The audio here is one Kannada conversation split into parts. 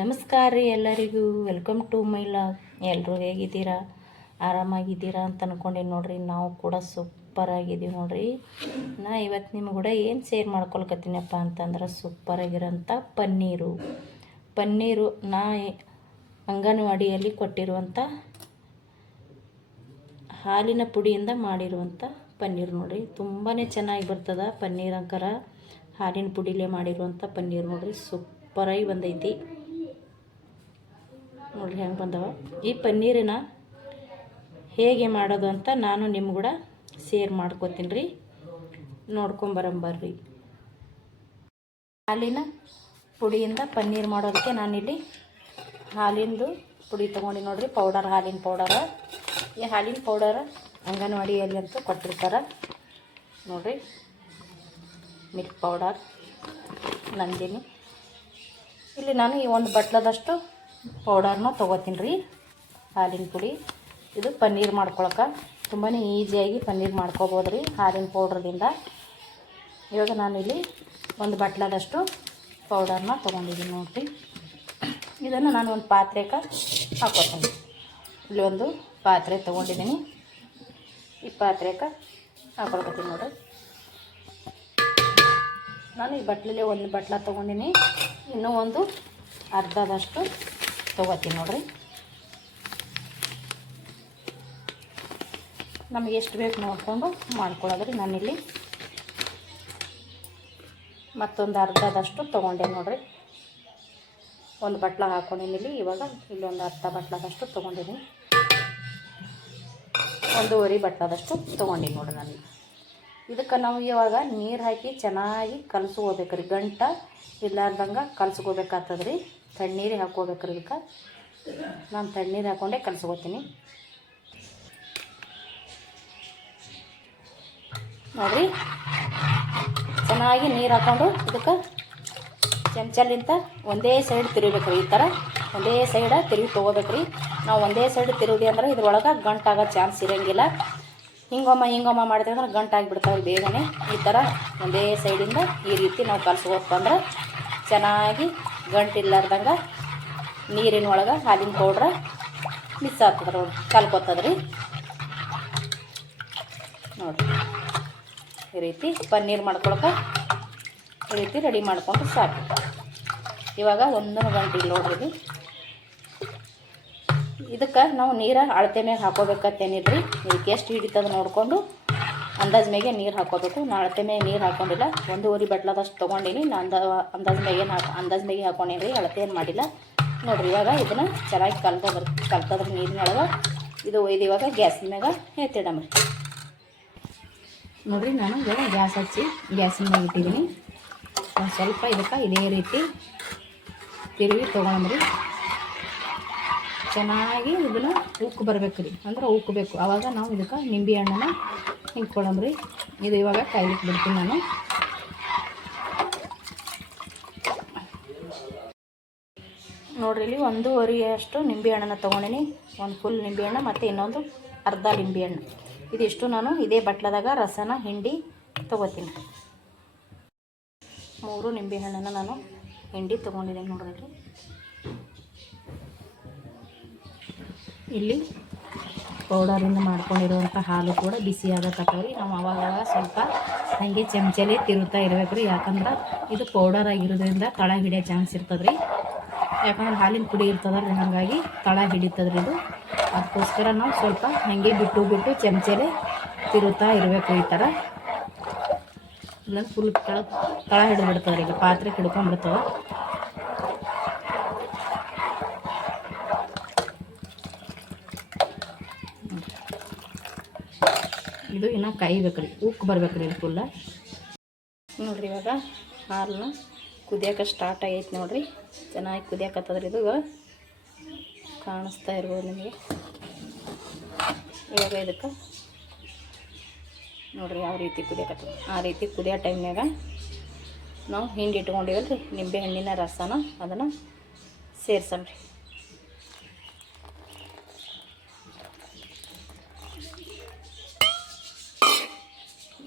ನಮಸ್ಕಾರ ರೀ ಎಲ್ಲರಿಗೂ. ವೆಲ್ಕಮ್ ಟು ಮೈ ಲಾಗ್ ಎಲ್ಲರೂ ಹೇಗಿದ್ದೀರಾ? ಆರಾಮಾಗಿದ್ದೀರಾ ಅಂತ ಅಂದ್ಕೊಂಡೆ ನೋಡ್ರಿ. ನಾವು ಕೂಡ ಸೂಪರ್ ಆಗಿದ್ದೀವಿ ನೋಡ್ರಿ. ನಾ ಇವತ್ತು ನಿಮ್ಗೆ ಕೂಡ ಏನು ಸೇರ್ ಮಾಡ್ಕೊಳ್ಕತ್ತೀನಪ್ಪ ಅಂತಂದ್ರೆ ಸೂಪರ್ ಆಗಿರೋಂಥ ಪನ್ನೀರು. ಪನ್ನೀರು ನಾ ಅಂಗನವಾಡಿಯಲ್ಲಿ ಕೊಟ್ಟಿರುವಂಥ ಹಾಲಿನ ಪುಡಿಯಿಂದ ಮಾಡಿರುವಂಥ ಪನ್ನೀರ್ ನೋಡ್ರಿ. ತುಂಬಾ ಚೆನ್ನಾಗಿ ಬರ್ತದ ಪನ್ನೀರ್ ಅಂಕರ. ಹಾಲಿನ ಪುಡಿಲೇ ಮಾಡಿರುವಂಥ ಪನ್ನೀರ್ ನೋಡ್ರಿ. ಸೂಪರಾಗಿ ಬಂದೈತಿ. ನೋಡ್ರಿ ಹೆಂಗೆ ಬಂದವ? ಈ ಪನ್ನೀರನ್ನ ಹೇಗೆ ಮಾಡೋದು ಅಂತ ನಾನು ನಿಮ್ಮ ಕೂಡ ಸೇರ್ ಮಾಡ್ಕೋತೀನಿ ರೀ. ನೋಡ್ಕೊಂಬರಂಬರ್ರಿ. ಹಾಲಿನ ಪುಡಿಯಿಂದ ಪನ್ನೀರ್ ಮಾಡೋದಕ್ಕೆ ನಾನಿಲ್ಲಿ ಹಾಲಿಂದು ಪುಡಿ ತೊಗೊಂಡು ನೋಡಿರಿ, ಪೌಡರ್, ಹಾಲಿನ ಪೌಡರ. ಈ ಹಾಲಿನ ಪೌಡರ್ ಅಂಗನವಾಡಿಯಲ್ಲಿ ಅಂತ ಕೊಟ್ಟಿರ್ತಾರೆ. ನೋಡಿರಿ, ಮಿಲ್ಕ್ ಪೌಡರ್, ನಂದಿನಿ. ಇಲ್ಲಿ ನಾನು ಈ ಒಂದು ಬಟ್ಲದಷ್ಟು ಪೌಡರ್ನ ತೊಗೋತೀನಿ ರೀ, ಹಾಲಿನ ಪುಡಿ. ಇದು ಪನ್ನೀರ್ ಮಾಡ್ಕೊಳಕ್ಕೆ ತುಂಬಾ ಈಸಿಯಾಗಿ ಪನ್ನೀರ್ ಮಾಡ್ಕೋಬೋದು ರೀ, ಹಾಲಿನ ಪೌಡ್ರದಿಂದ. ಇವಾಗ ನಾನಿಲ್ಲಿ ಒಂದು ಬಟ್ಲದಷ್ಟು ಪೌಡರ್ನ ತೊಗೊಂಡಿದ್ದೀನಿ ನೋಡಿರಿ. ಇದನ್ನು ನಾನು ಒಂದು ಪಾತ್ರೆಗೆ ಹಾಕೋತೀನಿ. ಇಲ್ಲಿ ಒಂದು ಪಾತ್ರೆ ತೊಗೊಂಡಿದ್ದೀನಿ. ಈ ಪಾತ್ರೆಗೆ ಹಾಕೊಳ್ಕೊತೀನಿ ನೋಡಿರಿ. ನಾನು ಈ ಬಟ್ಲಲ್ಲಿ ಒಂದು ಬಟ್ಲ ತೊಗೊಂಡಿನಿ. ಇನ್ನೂ ಒಂದು ಅರ್ಧದಷ್ಟು ತೊಗೋತೀನಿ ನೋಡ್ರಿ. ನಮಗೆ ಎಷ್ಟು ಬೇಕು ನೋಡಿಕೊಂಡು ಮಾಡ್ಕೊಳ್ಳೋದ್ರಿ ನಾನಿಲ್ಲಿ. ಮತ್ತೊಂದು ಅರ್ಧದಷ್ಟು ತೊಗೊಂಡೆ ನೋಡ್ರಿ. ಒಂದು ಬಟ್ಲ ಇಲ್ಲಿ, ಇವಾಗ ಇಲ್ಲೊಂದು ಅರ್ಧ ಬಟ್ಲದಷ್ಟು ತೊಗೊಂಡಿದ್ದೀನಿ ಒಂದೂವರೆ ಬಟ್ಲದಷ್ಟು ತೊಗೊಂಡಿನಿ ನೋಡ್ರಿ ನಾನು. ಇದಕ್ಕೆ ನಾವು ಇವಾಗ ನೀರು ಹಾಕಿ ಚೆನ್ನಾಗಿ ಕಲಸ್ಕೋಬೇಕು ರೀ ಗಂಟ ಇಲ್ಲಾರ್ದಂಗೆ ಕಲ್ಸ್ಕೋಬೇಕಾಗ್ತದೆ ರೀ ತಣ್ಣೀರಿಗೆ ಹಾಕ್ಕೋಬೇಕು ಇದಕ್ಕೆ. ನಾನು ತಣ್ಣೀರು ಹಾಕೊಂಡೆ ಕಲ್ಸ್ಕೋತೀನಿ. ನೋಡಿರಿ. ಚೆನ್ನಾಗಿ ನೀರು ಹಾಕ್ಕೊಂಡು ಇದಕ್ಕೆ ಚಮಚಲಿಂತ ಒಂದೇ ಸೈಡ್ ತಿರುಗಬೇಕ್ರಿ ಈ ಥರ. ಒಂದೇ ಸೈಡ ತಿರುಗಿ ತೊಗೋಬೇಕ್ರಿ ನಾವು ಒಂದೇ ಸೈಡ್ ತಿರುಗಿ ಅಂದ್ರೆ ಇದ್ರೊಳಗೆ ಗಂಟಾಗೋ ಚಾನ್ಸ್ ಇರೋಂಗಿಲ್ಲ. ಹಿಂಗೊಮ್ಮ ಹಿಂಗೊಮ್ಮ ಮಾಡಿದ್ರೆ ಅಂದ್ರೆ ಗಂಟಾಗಿಬಿಡ್ತಾವೆ ಬೇಗನೆ. ಈ ಥರ ಒಂದೇ ಸೈಡಿಂದ ಈ ರೀತಿ ನಾವು ಅಂದ್ರೆ ಚೆನ್ನಾಗಿ ಗಂಟಿಲ್ಲಾರ್ದಂಗೆ ನೀರಿನ ಒಳಗೆ ಹಾಲಿನ ಪೌಡ್ರ ಮಿಸ್ ಆಗ್ತದ ನೋಡಿ, ಕಲ್ಕೋತದ್ರಿ. ನೋಡಿರಿ. ಈ ರೀತಿ ಪನ್ನೀರ್ ಮಾಡ್ಕೊಳಕ್ಕೆ ಈ ರೀತಿ ರೆಡಿ ಮಾಡ್ಕೊಂಡು ಸಾಕು. ಇವಾಗ ಒಂದೊಂದು ಗಂಟೆ ನೋಡ್ರಿ ಇದು. ಇದಕ್ಕೆ ನಾವು ನೀರು ಅಳತೆ ಮ್ಯಾಗ ರೀ ಇದಕ್ಕೆ ಎಷ್ಟು ಹಿಡಿತದ ನೋಡಿಕೊಂಡು ಅಂದಾಜು ಮೇಗೆ ನೀರು ಹಾಕೋಬೇಕು ನಾ ಅಳತೆ ಮ್ಯಾಗ ನೀರು ಹಾಕೊಂಡಿಲ್ಲ. ಒಂದೂವರೆ ಬಟ್ಲದಷ್ಟು ತೊಗೊಂಡೀನಿ. ನಾ ಅಂದ, ಅಂದಾಜು ಮೇಗೆ ಹಾಕಿ, ಅಂದಾಜು ಮೇಗೆ ಹಾಕೊಂಡೀನಿ. ರೀ ಅಳತೆ ಏನು ಮಾಡಿಲ್ಲ. ನೋಡಿರಿ, ಇವಾಗ ಇದನ್ನು ಚೆನ್ನಾಗಿ ಕಲ್ತದ್ರ ಕಲ್ತದ್ರ ನೀರಿನೊಳಗೆ ಇದು ಒಯ್ದು ಇವಾಗ ಗ್ಯಾಸಿನ ಮ್ಯಾಗ ಎತ್ತಿಡಮ್ರಿ ನೋಡಿರಿ, ನಾನು ಇವಾಗ ಗ್ಯಾಸ್ ಹಚ್ಚಿ ಗ್ಯಾಸಿನ ಮ್ಯಾಗ ಇಟ್ಟಿದ್ದೀನಿ ಸ್ವಲ್ಪ ಇದಕ್ಕೆ ಇದೇ ರೀತಿ ತಿರುವಿ ತೊಗೊಂಡ್ರಿ ಚೆನ್ನಾಗಿ ಇದನ್ನು ಉಕ್ಕು ಬರಬೇಕು ರೀ. ಅಂದ್ರೆ ಉಕ್ಕಬೇಕು ಆವಾಗ ನಾವು ಇದಕ್ಕೆ ನಿಂಬೆ ಹಣ್ಣನ್ನ ಹಿಂಡ್ಕೊಳಮ್ರಿ ಇದು ಇವಾಗ ಕಾಯ್ಲಿಕ್ಕೆ ಬಿಡ್ತೀನಿ ನಾನು. ನೋಡ್ರಿ ಇಲ್ಲಿ ಒಂದೂವರೆಯಷ್ಟು ನಿಂಬೆ ಹಣ್ಣನ್ನು ತೊಗೊಂಡಿನಿ. ಒಂದು ಫುಲ್ ನಿಂಬೆ ಹಣ್ಣು ಮತ್ತು ಇನ್ನೊಂದು ಅರ್ಧ ನಿಂಬೆಹಣ್ಣು ಇದಿಷ್ಟು ನಾನು ಇದೇ ಬಟ್ಲದಾಗ ರಸನ, ಹಿಂಡಿ ತೊಗೋತೀನಿ. ಮೂರು ನಿಂಬೆ ಹಣ್ಣನ್ನು ನಾನು ಹಿಂಡಿ ತೊಗೊಂಡಿದ್ದೀನಿ ನೋಡ್ರಿ ಇಲ್ಲಿ. ಪೌಡರಿಂದ ಮಾಡ್ಕೊಂಡಿರುವಂಥ ಹಾಲು ಕೂಡ ಬಿಸಿ ತಕರಿ ನಾವು ಅವಾಗ ಅವಾಗ ಸ್ವಲ್ಪ ಹಾಗೆ ಚಮಚಲಿ ತಿರುತ್ತಾ ಇರಬೇಕು ರೀ. ಯಾಕಂದ್ರೆ ಇದು ಪೌಡರ್ ಆಗಿರೋದ್ರಿಂದ ತಳ ಹಿಡಿಯೋ ಚಾನ್ಸ್ ಇರ್ತದೆ ರೀ ಯಾಕಂದ್ರೆ ಹಾಲಿನ ಪುಡಿ ಇರ್ತದಲ್ಲ ಹಾಗಾಗಿ ತಳ ಹಿಡಿತದ್ರಿ ಇದು. ಅದಕ್ಕೋಸ್ಕರ ನಾವು ಸ್ವಲ್ಪ ಹಾಗೆ ಬಿಟ್ಟು ಬಿಟ್ಟು ಚಮಚಲೇ ತಿರುತ್ತಾ ಇರಬೇಕು ಈ ಥರ. ಇಲ್ಲ ಫುಲ್ ತಳ ತಳ ಹಿಡಿದ್ಬಿಡ್ತದೆ ರೀ ಈಗ ಪಾತ್ರೆ ಹಿಡ್ಕೊಂಡ್ಬಿಡ್ತವೆ. ಇದು ಇನ್ನೂ ಕಾಯಿ ಬೇಕ್ರಿ ಉಕ್ಕು ಬರ್ಬೇಕ್ರಿ ಇದು ಫುಲ್ಲ ನೋಡ್ರಿ ಇವಾಗ ಹಾಲನ್ನ ಕುದಿಯೋಕೆ ಸ್ಟಾರ್ಟ್ ಆಗೈತೆ ನೋಡ್ರಿ. ಚೆನ್ನಾಗಿ ಕುದಿಯಕತ್ತದ್ರಿ ಇದು. ಕಾಣಿಸ್ತಾ ಇರ್ಬೋದು ನಿಮಗೆ. ಇವಾಗ ಇದಕ್ಕೆ ನೋಡ್ರಿ ಯಾವ ರೀತಿ ಕುದಿಯಕತ್ತದ. ಆ ರೀತಿ ಕುದಿಯೋ ಟೈಮ್ನಾಗ ನಾವು ಹಿಂಡಿ ಇಟ್ಕೊಂಡಿವಲ್ಲ ನಿಂಬೆ ಹಣ್ಣಿನ ರಸನ ಅದನ್ನು ಸೇರ್ಸಣ್ರಿ.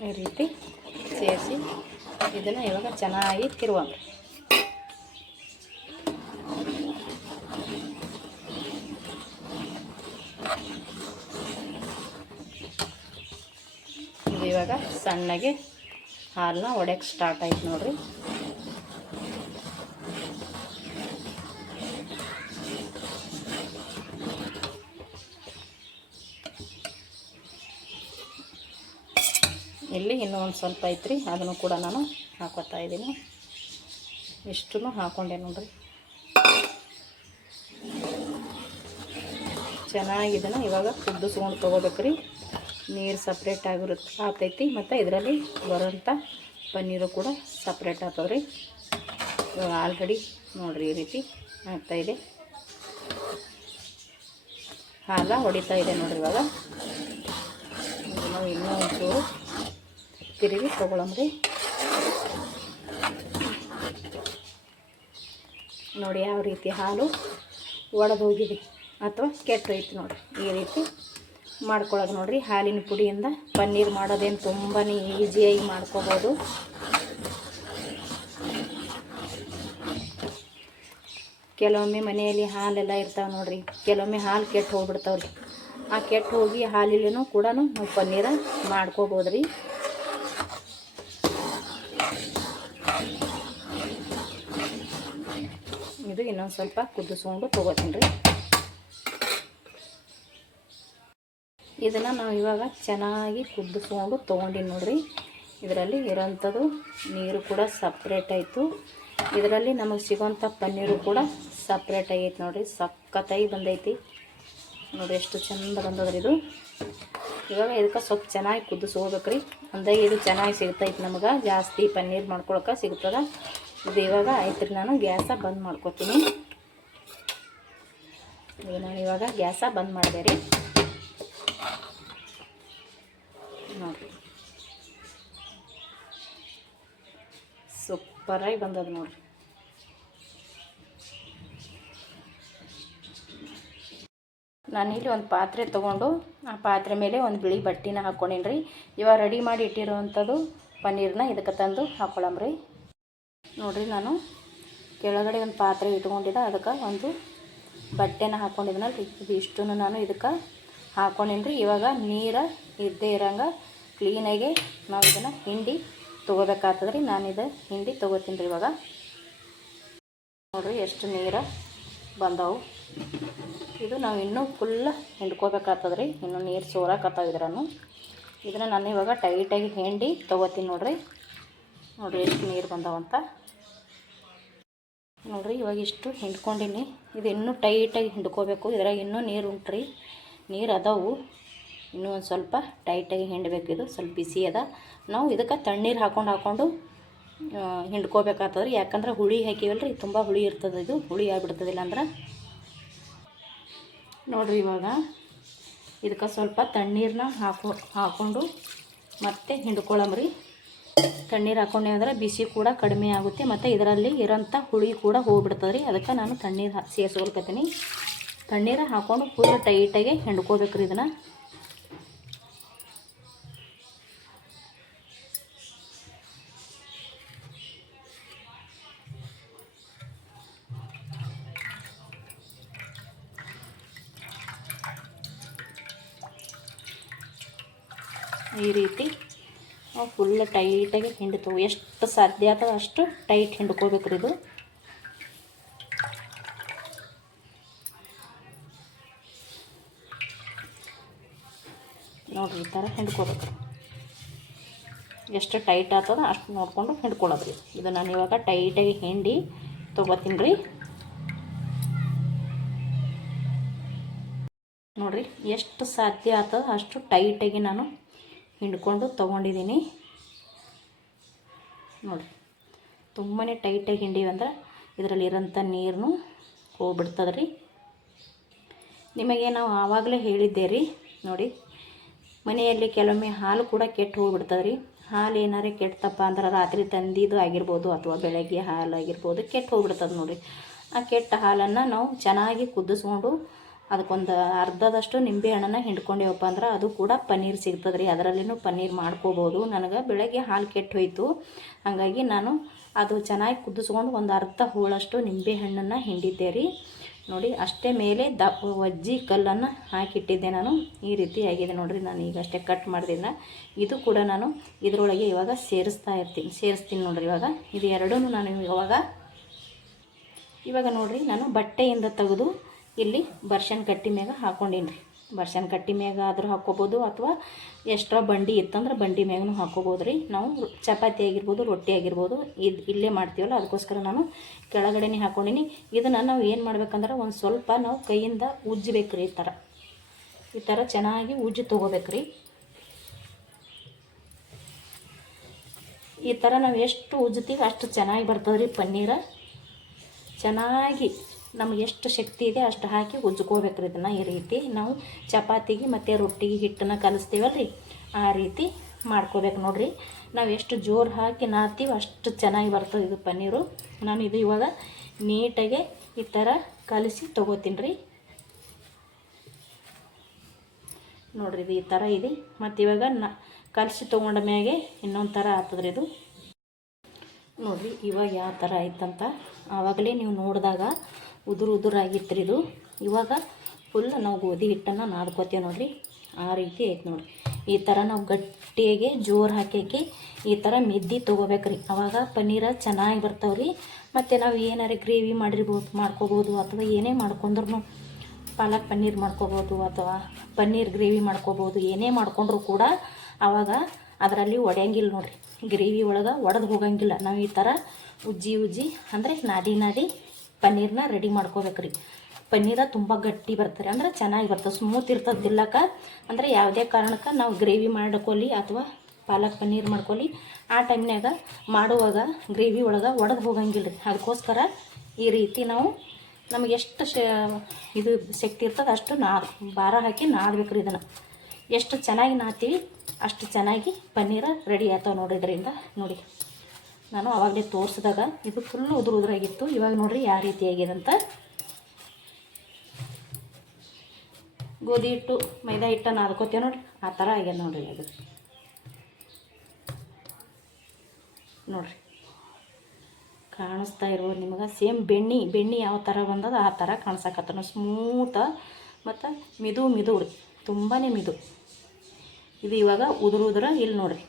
ಈ ರೀತಿ ಸೇರಿಸಿ ಇದನ್ನು ಇವಾಗ ಚೆನ್ನಾಗಿ ತಿರುವ. ಇದು ಇವಾಗ ಸಣ್ಣಗೆ ಹಾಲನ್ನ ಒಡೆಯಕ್ಕೆ ಸ್ಟಾರ್ಟ್ ಆಯ್ತು ನೋಡಿರಿ. ಇಲ್ಲಿ ಇನ್ನೂ ಒಂದು ಸ್ವಲ್ಪ ಐತ್ರಿ, ಅದನ್ನು ಕೂಡ ನಾನು ಹಾಕೋತಾ ಇದ್ದೀನಿ. ಇಷ್ಟು ಹಾಕೊಂಡೆ ನೋಡ್ರಿ. ಚೆನ್ನಾಗಿದನ ಇವಾಗ ಕುದಿಸ್ಕೊಂಡು ತೊಗೋಬೇಕ್ರಿ. ನೀರು ಸಪ್ರೇಟ್ ಆಗಿರುತ್ತೆ ಆಗ್ತೈತಿ ಮತ್ತು ಇದರಲ್ಲಿ ಬರೋಂಥ ಪನ್ನೀರು ಕೂಡ ಸಪ್ರೇಟ್ ಆಗ್ತವ್ರಿ. ಇವಾಗ ಆಲ್ರೆಡಿ ನೋಡಿರಿ ಈ ರೀತಿ ಆಗ್ತಾಯಿದೆ ಹಾಲ ಹೊಡಿತಾ ಇದೆ ನೋಡ್ರಿ ಇವಾಗ. ನಾವು ಇನ್ನೂ ಒಂಚೂರು ತಿರುಗಿ ತೊಗೊಳಮ್ರಿ ನೋಡಿ ಯಾವ ರೀತಿ ಹಾಲು ಒಡೆದು ಹೋಗಿದೆ ಅಥವಾ ಕೆಟ್ಟೋಯ್ತು ನೋಡಿರಿ. ಈ ರೀತಿ ಮಾಡ್ಕೊಳ್ಳೋದು ನೋಡಿರಿ. ಹಾಲಿನ ಪುಡಿಯಿಂದ ಪನ್ನೀರ್ ಮಾಡೋದೇನು ತುಂಬಾ ಈಸಿಯಾಗಿ ಮಾಡ್ಕೋಬೋದು. ಕೆಲವೊಮ್ಮೆ ಮನೆಯಲ್ಲಿ ಹಾಲೆಲ್ಲ ಇರ್ತಾವೆ ನೋಡಿರಿ. ಕೆಲವೊಮ್ಮೆ ಹಾಲು ಕೆಟ್ಟು ಹೋಗ್ಬಿಡ್ತಾವ್ರಿ. ಆ ಕೆಟ್ಟು ಹೋಗಿ ಹಾಲಿಲೇನೂ ಕೂಡ ನಾವು ಪನ್ನೀರ ಮಾಡ್ಕೋಬೋದು ಇದು ಇನ್ನೊಂದು ಸ್ವಲ್ಪ ಕುದಿಸ್ಕೊಂಡು ತೊಗೋತೀನಿ ರೀ. ಇದನ್ನು ನಾವು ಇವಾಗ ಚೆನ್ನಾಗಿ ಕುದಿಸ್ಕೊಂಡು ತೊಗೊಂಡಿನಿ ನೋಡ್ರಿ. ಇದರಲ್ಲಿ ಇರೋಂಥದ್ದು ನೀರು ಕೂಡ ಸಪ್ರೇಟ್ ಆಯಿತು. ಇದರಲ್ಲಿ ನಮಗೆ ಸಿಗೋಂಥ ಪನ್ನೀರು ಕೂಡ ಸಪ್ರೇಟ್ ಆಗೈತೆ ನೋಡ್ರಿ. ಸಖತ್ತಾಗಿ ಬಂದೈತಿ. ನೋಡಿರಿ ಎಷ್ಟು ಚಂದ ಬಂದದ್ರಿ ಇದು. ಇವಾಗ ಇದಕ್ಕೆ ಸ್ವಲ್ಪ ಚೆನ್ನಾಗಿ ಕುದಿಸ್ಕೋಬೇಕ್ರಿ. ಅಂದಾಗ ಇದು ಚೆನ್ನಾಗಿ ಸಿಗ್ತೈತೆ ನಮಗೆ. ಜಾಸ್ತಿ ಪನ್ನೀರ್ ಮಾಡ್ಕೊಳಕ್ಕೆ ಸಿಗ್ತದೆ. ಇದು ಇವಾಗ ಆಯ್ತು ರೀ ನಾನು ಗ್ಯಾಸ ಬಂದ್ ಮಾಡ್ಕೊತೀನಿ. ನಾನು ಇವಾಗ ಗ್ಯಾಸ ಬಂದ್ ಮಾಡಿದೆ ರೀ. ನೋಡಿರಿ. ಸೂಪರಾಗಿ ಬಂದದ ನೋಡಿರಿ. ನಾನಿಲ್ಲಿ ಒಂದು ಪಾತ್ರೆ ತೊಗೊಂಡು, ಆ ಪಾತ್ರೆ ಮೇಲೆ ಒಂದು ಬಿಳಿ ಬಟ್ಟೆನ ಹಾಕ್ಕೊಂಡೀನಿ ರೀ ಇವಾಗ ರೆಡಿ ಮಾಡಿ ಇಟ್ಟಿರೋವಂಥದ್ದು ಪನ್ನೀರನ್ನ ಇದಕ್ಕೆ ತಂದು ಹಾಕ್ಕೊಳಮ್ರಿ ನೋಡಿರಿ ನಾನು. ಕೆಳಗಡೆ ಒಂದು ಪಾತ್ರೆ ಇಟ್ಕೊಂಡಿದ್ದೆ, ಅದಕ್ಕೆ ಒಂದು ಬಟ್ಟೆನ ಹಾಕ್ಕೊಂಡಿದ್ನಲ್ಲ ರೀ ಇದು ಇಷ್ಟನ್ನು ನಾನು ಇದಕ್ಕೆ ಹಾಕ್ಕೊಂಡಿನ್ರಿ ಇವಾಗ ನೀರು ಇದ್ದೇ ಇರೋಂಗೆ ಕ್ಲೀನಾಗಿ ನಾವು ಇದನ್ನು ಹಿಂಡಿ ತೊಗೋಬೇಕಾಗ್ತದೆ ರೀ ನಾನು ಇದು ಹಿಂಡಿ ತೊಗೋತೀನಿ ರೀ ಇವಾಗ. ನೋಡಿರಿ ಎಷ್ಟು ನೀರು ಬಂದವು. ಇದು ನಾವು ಇನ್ನೂ ಫುಲ್ ಹಿಂಡ್ಕೋಬೇಕಾಗ್ತದೆ ರೀ ಇನ್ನೂ ನೀರು ಸೋರಾಕತ್ತಾವ ಇದ್ರೂ ಇದನ್ನು ನಾನು ಇವಾಗ ಟೈಟಾಗಿ ಹಿಂಡಿ ತೊಗೋತೀನಿ ನೋಡಿರಿ. ನೋಡಿರಿ ಎಷ್ಟು ನೀರು ಬಂದವಂತ ನೋಡಿರಿ, ಇವಾಗ ಇಷ್ಟು ಹಿಂಡ್ಕೊಂಡಿನಿ. ಇದು ಇನ್ನೂ ಟೈಟಾಗಿ ಹಿಂಡ್ಕೋಬೇಕು. ಇದ್ರಾಗ ಇನ್ನೂ ನೀರು ಉಂಟ್ರಿ. ನೀರು ಅದಾವು. ಇನ್ನೂ ಒಂದು ಸ್ವಲ್ಪ ಟೈಟಾಗಿ ಹಿಂಡಬೇಕು ಇದು. ಸ್ವಲ್ಪ ಬಿಸಿ ಅದ. ನಾವು ಇದಕ್ಕೆ ತಣ್ಣೀರು ಹಾಕೊಂಡು ಹಾಕ್ಕೊಂಡು ಹಿಂಡ್ಕೋಬೇಕಾಗ್ತದ್ರಿ. ಯಾಕಂದ್ರೆ ಹುಳಿ ಹಾಕಿವಲ್ರಿ, ತುಂಬ ಹುಳಿ ಇರ್ತದೆ ಇದು. ಹುಳಿ ಆಗಿಬಿಡ್ತದಿಲ್ಲ ಅಂದ್ರೆ. ನೋಡಿರಿ ಇವಾಗ, ಇದಕ್ಕೆ ಸ್ವಲ್ಪ ತಣ್ಣೀರನ್ನ ಹಾಕೋ ಹಾಕ್ಕೊಂಡು ಮತ್ತೆ ಹಿಂಡ್ಕೊಳಮ್ರಿ. ತಣ್ಣೀರು ಹಾಕೊಂಡೆ ಅಂದರೆ ಬಿಸಿ ಕೂಡ ಕಡಿಮೆ ಆಗುತ್ತೆ, ಮತ್ತು ಇದರಲ್ಲಿ ಇರೋಂಥ ಹುಳಿ ಕೂಡ ಹೋಗ್ಬಿಡ್ತದೆ ರೀ. ಅದಕ್ಕೆ ನಾನು ತಣ್ಣೀರು ಹಾ, ಸೇರಿಸ್ಕೊಳ್ಕತ್ತೀನಿ. ತಣ್ಣೀರು ಹಾಕ್ಕೊಂಡು ಫುಲ್ ಟೈಟಾಗಿ ಹಿಂಡ್ಕೋಬೇಕು ರೀ ಇದನ್ನು. ಈ ರೀತಿ ಫುಲ್ ಟೈಟಾಗಿ ಹಿಂಡ್ತೇವೆ. ಎಷ್ಟು ಸಾಧ್ಯ ಆಗ್ತದೆ ಅಷ್ಟು ಟೈಟ್ ಹಿಂಡ್ಕೋಬೇಕು ರೀ ಇದು. ನೋಡಿರಿ ಈ ಥರ ಹಿಂಡ್ಕೋಬೇಕು. ಎಷ್ಟು ಟೈಟ್ ಆಗ್ತದ ಅಷ್ಟು ನೋಡಿಕೊಂಡು ಹಿಂಡ್ಕೊಳ್ಳೋದು ರೀ ಇದು ನಾನು ಇವಾಗ ಟೈಟಾಗಿ ಹಿಂಡಿ ತೊಗೋತೀನಿ ರೀ ನೋಡಿರಿ, ಎಷ್ಟು ಸಾಧ್ಯ ಆಗ್ತದ ಅಷ್ಟು ಟೈಟಾಗಿ ನಾನು ಹಿಂಡ್ಕೊಂಡು ತೊಗೊಂಡಿದ್ದೀನಿ. ನೋಡಿ ತುಂಬಾ ಟೈಟಾಗಿ ಹಿಂಡೀವಿ ಅಂದ್ರೆ ಇದರಲ್ಲಿರೋಂಥ ನೀರನ್ನು ಹೋಗ್ಬಿಡ್ತದೆ ರೀ ನಿಮಗೆ ನಾವು ಆವಾಗಲೇ ಹೇಳಿದ್ದೆ ರೀ ನೋಡಿ, ಮನೆಯಲ್ಲಿ ಕೆಲವೊಮ್ಮೆ ಹಾಲು ಕೂಡ ಕೆಟ್ಟು ಹೋಗ್ಬಿಡ್ತದೆ ರೀ ಹಾಲು ಏನಾರೇ ಕೆಟ್ಟಪ್ಪ ಅಂದ್ರೆ ರಾತ್ರಿ ತಂದಿದ್ದು ಆಗಿರ್ಬೋದು ಅಥವಾ ಬೆಳಗ್ಗೆ ಹಾಲು ಆಗಿರ್ಬೋದು ಕೆಟ್ಟು ಹೋಗ್ಬಿಡ್ತದೆ ನೋಡಿ ಆ ಕೆಟ್ಟ ಹಾಲನ್ನು ನಾವು ಚೆನ್ನಾಗಿ ಕುದಿಸ್ಕೊಂಡು ಅದಕ್ಕೊಂದು ಅರ್ಧದಷ್ಟು ನಿಂಬೆ ಹಣ್ಣನ್ನು ಹಿಂಡ್ಕೊಂಡೇವಪ್ಪ ಅಂದ್ರೆ ಅದು ಕೂಡ ಪನ್ನೀರ್ ಸಿಗ್ತದೆ ರೀ ಅದರಲ್ಲಿನೂ ಪನ್ನೀರ್ ಮಾಡ್ಕೋಬೋದು. ನನಗೆ ಬೆಳಗ್ಗೆ ಹಾಲು ಕೆಟ್ಟು ಹೋಯಿತು. ಹಾಗಾಗಿ ನಾನು ಅದು ಚೆನ್ನಾಗಿ ಕುದಿಸ್ಕೊಂಡು ಒಂದು ಅರ್ಧ ಹೋಳಷ್ಟು ನಿಂಬೆ ಹಣ್ಣನ್ನು ಹಿಂಡಿದ್ದೆ ರೀ. ನೋಡಿ, ಅಷ್ಟೇ ಮೇಲೆ ದಪ್ಪ ಒಜ್ಜಿ ಕಲ್ಲನ್ನು ಹಾಕಿಟ್ಟಿದ್ದೆ ನಾನು. ಈ ರೀತಿ ಆಗಿದೆ ನೋಡಿರಿ, ನಾನು ಈಗ ಅಷ್ಟೇ ಕಟ್ ಮಾಡಿದ್ರೆ ಇದು ಕೂಡ ನಾನು ಇದರೊಳಗೆ ಇವಾಗ ಸೇರಿಸ್ತಾ ಇರ್ತೀನಿ, ಸೇರಿಸ್ತೀನಿ ನೋಡಿರಿ ಇವಾಗ. ಇದು ಎರಡೂ ನಾನು ಇವಾಗ ಇವಾಗ ನೋಡಿರಿ, ನಾನು ಬಟ್ಟೆಯಿಂದ ತೆಗೆದು ಇಲ್ಲಿ ಬರ್ಷನ್ ಕಟ್ಟಿ ಮ್ಯಾಗ ಹಾಕೊಂಡೀನಿ ರೀ ಬರ್ಷನ್ ಕಟ್ಟಿ ಮ್ಯಾಗ ಆದರೂ ಹಾಕ್ಕೋಬೋದು ಅಥವಾ ಎಕ್ಸ್ಟ್ರಾ ಬಂಡಿ ಇತ್ತಂದ್ರೆ ಬಂಡಿ ಮ್ಯಾಗೂ ಹಾಕ್ಕೋಬೋದು ರೀ ನಾವು ಚಪಾತಿ ಆಗಿರ್ಬೋದು, ರೊಟ್ಟಿ ಆಗಿರ್ಬೋದು, ಇದು ಇಲ್ಲೇ ಮಾಡ್ತೀವಲ್ಲ, ಅದಕ್ಕೋಸ್ಕರ ನಾನು ಕೆಳಗಡೆನೇ ಹಾಕೊಂಡೀನಿ. ಇದನ್ನು ನಾವು ಏನು ಮಾಡ್ಬೇಕಂದ್ರೆ ಒಂದು ಸ್ವಲ್ಪ ನಾವು ಕೈಯಿಂದ ಉಜ್ಜಬೇಕು ರೀ ಈ ಥರ ಈ ಥರ ಚೆನ್ನಾಗಿ ಉಜ್ಜಿ ತೊಗೋಬೇಕು ರೀ ಈ ಥರ ನಾವು ಎಷ್ಟು ಉಜ್ಜುತ್ತೀವಿ ಅಷ್ಟು ಚೆನ್ನಾಗಿ ಬರ್ತದೆ ರೀ ಪನ್ನೀರ. ಚೆನ್ನಾಗಿ ನಮ್ಗೆ ಎಷ್ಟು ಶಕ್ತಿ ಇದೆ ಅಷ್ಟು ಹಾಕಿ ಉಜ್ಕೋಬೇಕ್ರಿ ಇದನ್ನು ಈ ರೀತಿ. ನಾವು ಚಪಾತಿಗೆ ಮತ್ತು ರೊಟ್ಟಿಗೆ ಹಿಟ್ಟನ್ನ ಕಲಿಸ್ತೀವಲ್ಲ ರೀ ಆ ರೀತಿ ಮಾಡ್ಕೋಬೇಕು ನೋಡಿರಿ. ನಾವು ಎಷ್ಟು ಜೋರು ಹಾಕಿ ನಾತೀವಿ ಅಷ್ಟು ಚೆನ್ನಾಗಿ ಬರ್ತದೆ ಇದು ಪನ್ನೀರು. ನಾನು ಇದು ಇವಾಗ ನೀಟಾಗೆ ಈ ಥರ ಕಲಿಸಿ ತೊಗೋತೀನಿ ರೀ ನೋಡ್ರಿ ಇದು ಈ ಥರ ಇದೆ. ಮತ್ತು ಇವಾಗ ನ ಕಲಸಿ ತೊಗೊಂಡ ಮ್ಯಾಗೆ ಇನ್ನೊಂದು ಥರ ಆಗ್ತದ್ರಿ ಇದು. ನೋಡಿರಿ ಇವಾಗ ಯಾವ ಥರ ಆಯ್ತಂತ. ಆವಾಗಲೇ ನೀವು ನೋಡಿದಾಗ ಉದುರು ಉದುರಾಗಿತ್ತು ಇದು. ಇವಾಗ ಫುಲ್ ನಾವು ಗೋಧಿ ಹಿಟ್ಟನ್ನು ನಾದ್ಕೋತೀವಿ ನೋಡಿರಿ. ಆ ರೀತಿ ಐತೆ ನೋಡಿ ಈ ಥರ ನಾವು ಗಟ್ಟಿಯಾಗಿ ಜೋರು ಹಾಕಿ ಈ ಥರ ಮಿದ್ದಿ ತೊಗೋಬೇಕು ರೀ ಅವಾಗ ಪನ್ನೀರ ಚೆನ್ನಾಗಿ ಬರ್ತಾವ್ರಿ. ಮತ್ತು ನಾವು ಏನಾರ ಗ್ರೇವಿ ಮಾಡಿರ್ಬೋದು, ಮಾಡ್ಕೋಬೋದು ಅಥವಾ ಏನೇ ಮಾಡ್ಕೊಂಡ್ರು ಪಾಲಕ್ ಪನ್ನೀರ್ ಮಾಡ್ಕೋಬೋದು ಅಥವಾ ಪನ್ನೀರ್ ಗ್ರೇವಿ ಮಾಡ್ಕೋಬೋದು, ಏನೇ ಮಾಡ್ಕೊಂಡ್ರು ಕೂಡ ಆವಾಗ ಅದರಲ್ಲಿ ಒಡೆಯಂಗಿಲ್ಲ ನೋಡಿರಿ. ಗ್ರೇವಿ ಒಳಗೆ ಒಡೆದು ಹೋಗಂಗಿಲ್ಲ. ನಾವು ಈ ಥರ ಉಜ್ಜಿ ಉಜ್ಜಿ ಅಂದರೆ ನಾಡಿ ನಾದಿ ಪನ್ನೀರ್ನ ರೆಡಿ ಮಾಡ್ಕೋಬೇಕ್ರಿ. ಪನ್ನೀರ ತುಂಬ ಗಟ್ಟಿ ಬರ್ತಾರೆ ಅಂದ್ರೆ ಚೆನ್ನಾಗಿ ಬರ್ತದೆ. ಸ್ಮೂತ್ ಇರ್ತದೆ ತಿಲ್ಲಕ ಅಂದರೆ ಯಾವುದೇ ಕಾರಣಕ್ಕೆ ನಾವು ಗ್ರೇವಿ ಮಾಡ್ಕೊಳ್ಳಿ ಅಥವಾ ಪಾಲಕ್ ಪನ್ನೀರ್ ಮಾಡ್ಕೊಳ್ಳಿ ಆ ಟೈಮ್ನಾಗ ಮಾಡುವಾಗ ಗ್ರೇವಿ ಒಳಗೆ ಒಡೆದು ಹೋಗಂಗಿಲ್ಲ ಅದಕ್ಕೋಸ್ಕರ ಈ ರೀತಿ ನಾವು ನಮಗೆ ಎಷ್ಟು ಶ, ಇದು ಶಕ್ತಿ ಇರ್ತದೆ ಅಷ್ಟು ನಾ, ಭಾರ ಹಾಕಿ ನಾದಬೇಕು ರೀ ಇದನ್ನು. ಎಷ್ಟು ಚೆನ್ನಾಗಿ ನಾತೀವಿ ಅಷ್ಟು ಚೆನ್ನಾಗಿ ಪನ್ನೀರ ರೆಡಿ ಆಗ್ತಾವೆ ನೋಡಿದ್ರಿಂದ ನೋಡಿ. ನಾನು ಆವಾಗಲೇ ತೋರಿಸಿದಾಗ ಇದು ಫುಲ್ ಉದುರು ಉದುರಾಗಿತ್ತು. ಇವಾಗ ನೋಡ್ರಿ ಯಾವ ರೀತಿ ಆಗಿದೆ ಅಂತ. ಗೋಧಿ ಹಿಟ್ಟು, ಮೈದಾ ಹಿಟ್ಟು ನಾದ್ಕೋತೇವೆ ನೋಡ್ರಿ. ಆ ಥರ ಆಗ್ಯದ ನೋಡಿರಿ ಅದು. ನೋಡಿರಿ. ಕಾಣಿಸ್ತಾ ಇರ್ಬೋದು ನಿಮಗೆ. ಸೇಮ್ ಬೆಣ್ಣೆ ಬೆಣ್ಣೆ ಯಾವ ಥರ ಬಂದದ ಆ ಥರ ಕಾಣಿಸಕತ್ತ ಸ್ಮೂತ ಮತ್ತು ಮಿದು ಮಿದು ರೀ ತುಂಬಾ ಮಿದು. ಇದು ಇವಾಗ ಉದುರು ಉದುರ ಇಲ್ಲಿ ನೋಡ್ರಿ.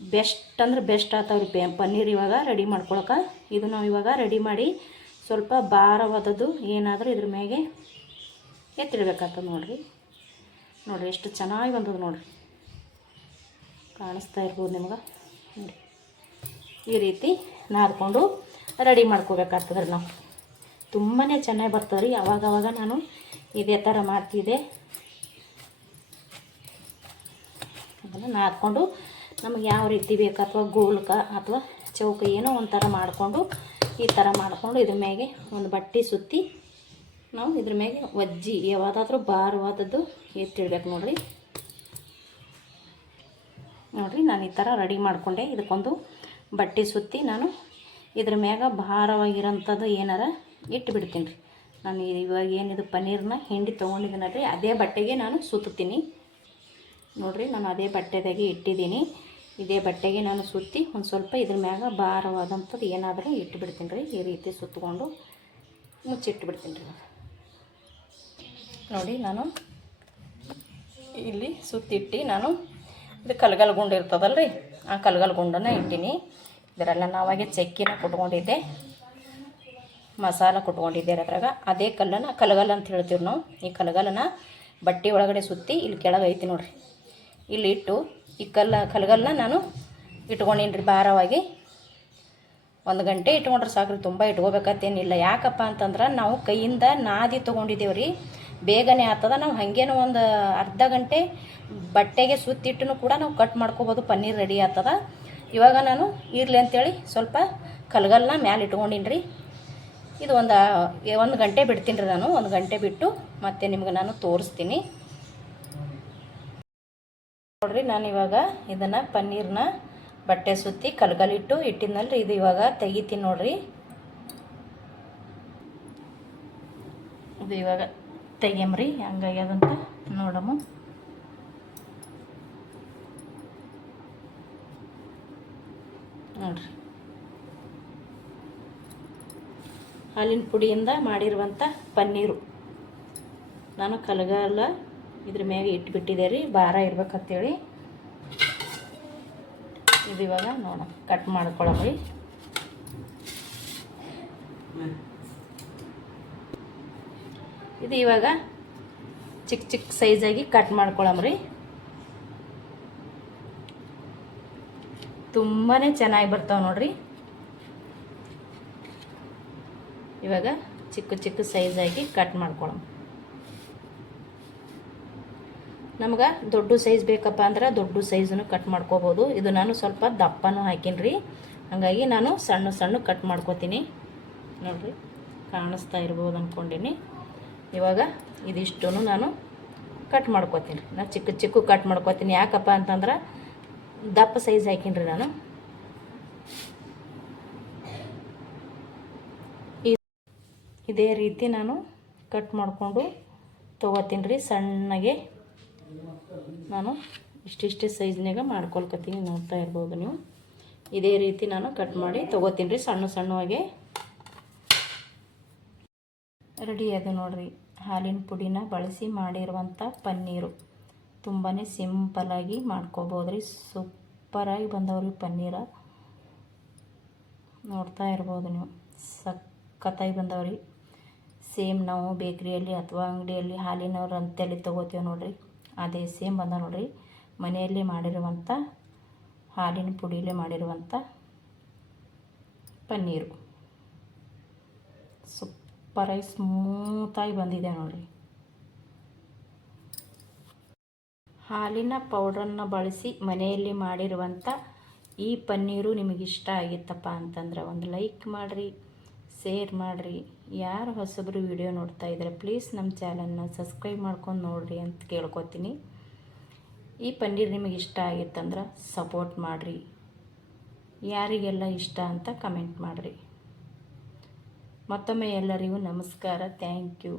ಬೆಸ್ಟ್ ಅಂದ್ರೆ ಬೆಸ್ಟ್ ಆತವ್ರಿ ಪೇ ಪನ್ನೀರ್ ಇವಾಗ ರೆಡಿ ಮಾಡ್ಕೊಳಕ್ಕೆ ಇದು ನಾವು ಇವಾಗ ರೆಡಿ ಮಾಡಿ ಸ್ವಲ್ಪ ಭಾರವಾದದ್ದು ಏನಾದರೂ ಇದ್ರ ಮ್ಯಾಗೆ ಎತ್ತಿಡ್ಬೇಕಾಗ್ತದೆ ನೋಡಿರಿ. ನೋಡಿರಿ ಎಷ್ಟು ಚೆನ್ನಾಗಿ ಬಂದದ ನೋಡಿರಿ. ಕಾಣಿಸ್ತಾ ಇರ್ಬೋದು ನಿಮ್ಗೆ? ನೋಡಿ ಈ ರೀತಿ ನಾದ್ಕೊಂಡು ರೆಡಿ ಮಾಡ್ಕೋಬೇಕಾಗ್ತದೆ ರೀ ನಾವು. ತುಂಬಾ ಚೆನ್ನಾಗಿ ಬರ್ತದೆ ರೀ ಅವಾಗವಾಗ ನಾನು ಇದೇ ಥರ ಮಾಡ್ತಿದ್ದೆ. ಅದನ್ನು ನಾದ್ಕೊಂಡು ನಮಗೆ ಯಾವ ರೀತಿ ಬೇಕು ಅಥವಾ ಗೋಲ್ಕ ಅಥವಾ ಚೌಕ ಏನೋ ಒಂಥರ ಮಾಡಿಕೊಂಡು ಈ ಥರ ಮಾಡಿಕೊಂಡು ಇದ್ರ ಮ್ಯಾಗೆ ಒಂದು ಬಟ್ಟೆ ಸುತ್ತಿ ನಾವು ಇದ್ರ ಮ್ಯಾಗೆ ಒಜ್ಜಿ ಯಾವುದಾದ್ರೂ ಭಾರವಾದದ್ದು ಎತ್ತಿಡ್ಬೇಕು ನೋಡಿರಿ. ನೋಡಿರಿ, ನಾನು ಈ ಥರ ರೆಡಿ ಮಾಡಿಕೊಂಡೆ. ಇದಕ್ಕೊಂದು ಬಟ್ಟೆ ಸುತ್ತಿ ನಾನು ಇದ್ರ ಮ್ಯಾಗ ಭಾರವಾಗಿರೋಂಥದ್ದು ಏನಾರ ಇಟ್ಟು ಬಿಡ್ತೀನಿ ರೀ ನಾನು ಇವಾಗ ಏನಿದು ಪನ್ನೀರ್ನ ಹಿಂಡಿ ತೊಗೊಂಡಿದ್ದೀನಲ್ರಿ, ಅದೇ ಬಟ್ಟೆಗೆ ನಾನು ಸುತ್ತೀನಿ. ನೋಡಿರಿ, ನಾನು ಅದೇ ಬಟ್ಟೆದಾಗೆ ಇಟ್ಟಿದ್ದೀನಿ. ಇದೇ ಬಟ್ಟೆಗೆ ನಾನು ಸುತ್ತಿ ಒಂದು ಸ್ವಲ್ಪ ಇದ್ರ ಮ್ಯಾಗ ಭಾರವಾದಂಥದ್ದು ಏನಾದರೂ ಇಟ್ಬಿಡ್ತೀನಿ ರೀ. ಈ ರೀತಿ ಸುತ್ತಕೊಂಡು ಮುಚ್ಚಿಟ್ಬಿಡ್ತೀನಿ ರೀ. ನೋಡಿ ನಾನು ಇಲ್ಲಿ ಸುತ್ತಿಟ್ಟು ನಾನು ಇದು ಕಲ್ಗಲ್ ಗುಂಡು ಇರ್ತದಲ್ಲ ರೀ ಆ ಕಲ್ಗಲ್ ಗುಂಡನ್ನು ಇಟ್ಟೀನಿ. ಇದರೆಲ್ಲ ನಾವಾಗೆ ಚಕ್ಕಿನ ಕುಟ್ಕೊಂಡಿದ್ದೆ. ಮಸಾಲ ಕುಟ್ಕೊಂಡಿದ್ದೆ ಅದ್ರಾಗ. ಅದೇ ಕಲ್ಲನ್ನು ಕಲ್ಗಲ್ ಅಂತ ಹೇಳ್ತೀವಿ ನಾವು. ಈ ಕಲ್ಗಲನ್ನ ಬಟ್ಟೆ ಒಳಗಡೆ ಸುತ್ತಿ ಇಲ್ಲಿ ಕೆಳಗೆ ಐತಿ ನೋಡ್ರಿ. ಇಲ್ಲಿ ಇಟ್ಟು ಈ ಕಲ್ಲ ಕಲ್ಗಲ್ನ ನಾನು ಇಟ್ಕೊಂಡೀನಿ ರೀ ಭಾರವಾಗಿ. ಒಂದು ಗಂಟೆ ಇಟ್ಕೊಂಡ್ರೆ ಸಾಕು ರೀ ತುಂಬ ಇಟ್ಕೋಬೇಕತ್ತೇನಿಲ್ಲ. ಯಾಕಪ್ಪ ಅಂತಂದ್ರೆ ನಾವು ಕೈಯಿಂದ ನಾದಿ ತೊಗೊಂಡಿದ್ದೇವೆ ರೀ ಬೇಗನೆ ಆಗ್ತದ, ನಾವು ಹಾಗೇನು ಒಂದು ಅರ್ಧ ಗಂಟೆ ಬಟ್ಟೆಗೆ ಸುತ್ತಿಟ್ಟು ಕೂಡ ನಾವು ಕಟ್ ಮಾಡ್ಕೋಬೋದು, ಪನ್ನೀರ್ ರೆಡಿ ಆಗ್ತದ. ಇವಾಗ ನಾನು ಇರಲಿ ಅಂತೇಳಿ ಸ್ವಲ್ಪ ಕಲ್ಗಲ್ನ ಮ್ಯಾಲೆ ಇಟ್ಕೊಂಡೀನಿ ರೀ ಇದು ಒಂದು ಒಂದು ಗಂಟೆ ಬಿಡ್ತೀನಿ ರೀ ನಾನು, ಒಂದು ಗಂಟೆ ಬಿಟ್ಟು ಮತ್ತೆ ನಿಮ್ಗೆ ನಾನು ತೋರಿಸ್ತೀನಿ. ನೋಡ್ರಿ, ನಾನು ಇವಾಗ ಇದನ್ನು ಪನ್ನೀರ್ನ ಬಟ್ಟೆ ಸುತ್ತಿ ಕಲ್ಗಲಿಟ್ಟು ಇಟ್ಟಿದ್ನಲ್ರಿ ಇದು ಇವಾಗ ತೆಗಿತೀನಿ ನೋಡ್ರಿ. ಇದು ಇವಾಗ ತೆಗಿಯಮ್ರಿ ಹಂಗಾಗ್ಯದಂತ ನೋಡಮ್ಮ ನೋಡ್ರಿ. ಹಾಲಿನ ಪುಡಿಯಿಂದ ಮಾಡಿರುವಂಥ ಪನ್ನೀರು. ನಾನು ಕಲಗಾಲ ಇದ್ರ ಮ್ಯಾಗೆ ಬಿಟ್ಟಿದೆ ರೀ ಭಾರ ಇರ್ಬೇಕಂತೇಳಿ. ಇದು ಇವಾಗ ನೋಡೋಣ ಕಟ್ ಮಾಡ್ಕೊಳಮ್ರಿ ಇದು ಇವಾಗ ಚಿಕ್ಕ ಚಿಕ್ಕ ಸೈಜಾಗಿ ಕಟ್ ಮಾಡ್ಕೊಳಮ್ರಿ ತುಂಬಾ ಚೆನ್ನಾಗಿ ಬರ್ತಾವೆ ನೋಡ್ರಿ. ಇವಾಗ ಚಿಕ್ಕ ಚಿಕ್ಕ ಸೈಜಾಗಿ ಕಟ್ ಮಾಡ್ಕೊಳಮ್ ನಮ್ಗೆ ದೊಡ್ಡ ಸೈಜ್ ಬೇಕಪ್ಪ ಅಂದ್ರೆ ದೊಡ್ಡ ಸೈಜನ್ನು ಕಟ್ ಮಾಡ್ಕೋಬೋದು. ಇದು ನಾನು ಸ್ವಲ್ಪ ದಪ್ಪನೂ ಹಾಕೀನಿ ರೀ ಹಾಗಾಗಿ ನಾನು ಸಣ್ಣ ಸಣ್ಣ ಕಟ್ ಮಾಡ್ಕೋತೀನಿ. ನೋಡಿರಿ, ಕಾಣಿಸ್ತಾ ಇರ್ಬೋದು ಅಂದ್ಕೊಂಡೀನಿ ಇವಾಗ ಇದಿಷ್ಟು ನಾನು ಕಟ್ ಮಾಡ್ಕೋತೀನಿ. ನಾನು ಚಿಕ್ಕ ಚಿಕ್ಕ ಕಟ್ ಮಾಡ್ಕೋತೀನಿ. ಯಾಕಪ್ಪ ಅಂತಂದ್ರೆ ದಪ್ಪ ಸೈಜ್ ಹಾಕೀನಿ ರೀ ನಾನು ಇದೇ ರೀತಿ ನಾನು ಕಟ್ ಮಾಡಿಕೊಂಡು ತೊಗೋತೀನಿ ರೀ ಸಣ್ಣಗೆ. ನಾನು ಇಷ್ಟಿಷ್ಟೇ ಸೈಜ್ನಾಗ ಮಾಡ್ಕೊಳ್ಕತ್ತೀನಿ ನೋಡ್ತಾ ಇರ್ಬೋದು ನೀವು. ಇದೇ ರೀತಿ ನಾನು ಕಟ್ ಮಾಡಿ ತೊಗೋತೀನಿ ರೀ, ಸಣ್ಣ ಸಣ್ಣವಾಗಿ. ರೆಡಿ ಅದು ನೋಡ್ರಿ. ಹಾಲಿನ ಪುಡಿನ ಬಳಸಿ ಮಾಡಿರುವಂಥ ಪನ್ನೀರು. ತುಂಬಾ ಸಿಂಪಲಾಗಿ ಮಾಡ್ಕೋಬೋದು ರೀ ಸೂಪರಾಗಿ ಬಂದವ್ರಿ ಪನ್ನೀರ. ನೋಡ್ತಾ ಇರ್ಬೋದು ನೀವು, ಸಖತ್ತಾಗಿ ಬಂದವ್ರಿ ಸೇಮ್ ನಾವು ಬೇಕ್ರಿಯಲ್ಲಿ ಅಥವಾ ಅಂಗಡಿಯಲ್ಲಿ ಹಾಲಿನವ್ರ ಅಂತೇಳಿ ತೊಗೋತೀವಿ ನೋಡ್ರಿ. ಅದೇ ಸೇಮ್ ಬಂದ ನೋಡ್ರಿ. ಮನೆಯಲ್ಲಿ ಮಾಡಿರುವಂಥ ಹಾಲಿನ ಪುಡಿಯಲ್ಲೇ ಮಾಡಿರುವಂಥ ಪನ್ನೀರು. ಸೂಪರಾಗಿ ಸ್ಮೂತಾಗಿ ಬಂದಿದೆ ನೋಡ್ರಿ. ಹಾಲಿನ ಪೌಡ್ರನ್ನು ಬಳಸಿ ಮನೆಯಲ್ಲಿ ಮಾಡಿರುವಂಥ ಈ ಪನ್ನೀರು ನಿಮಗಿಷ್ಟ ಆಗಿತ್ತಪ್ಪ ಅಂತಂದ್ರೆ ಒಂದು ಲೈಕ್ ಮಾಡಿರಿ ಶೇರ್ ಮಾಡಿರಿ. ಯಾರು ಹೊಸಬ್ರು ವಿಡಿಯೋ ನೋಡ್ತಾ ಇದ್ದಾರೆ ಪ್ಲೀಸ್ ನಮ್ಮ ಚಾನಲ್ನ ಸಬ್ಸ್ಕ್ರೈಬ್ ಮಾಡ್ಕೊಂಡು ನೋಡಿರಿ ಅಂತ ಕೇಳ್ಕೊತೀನಿ. ಈ ಪನ್ನೀರ್ ನಿಮಗೆ ಇಷ್ಟ ಆಗಿತ್ತಂದ್ರೆ ಸಪೋರ್ಟ್ ಮಾಡಿರಿ. ಯಾರಿಗೆಲ್ಲ ಇಷ್ಟ ಅಂತ ಕಮೆಂಟ್ ಮಾಡಿರಿ. ಮತ್ತೊಮ್ಮೆ ಎಲ್ಲರಿಗೂ ನಮಸ್ಕಾರ. Thank you.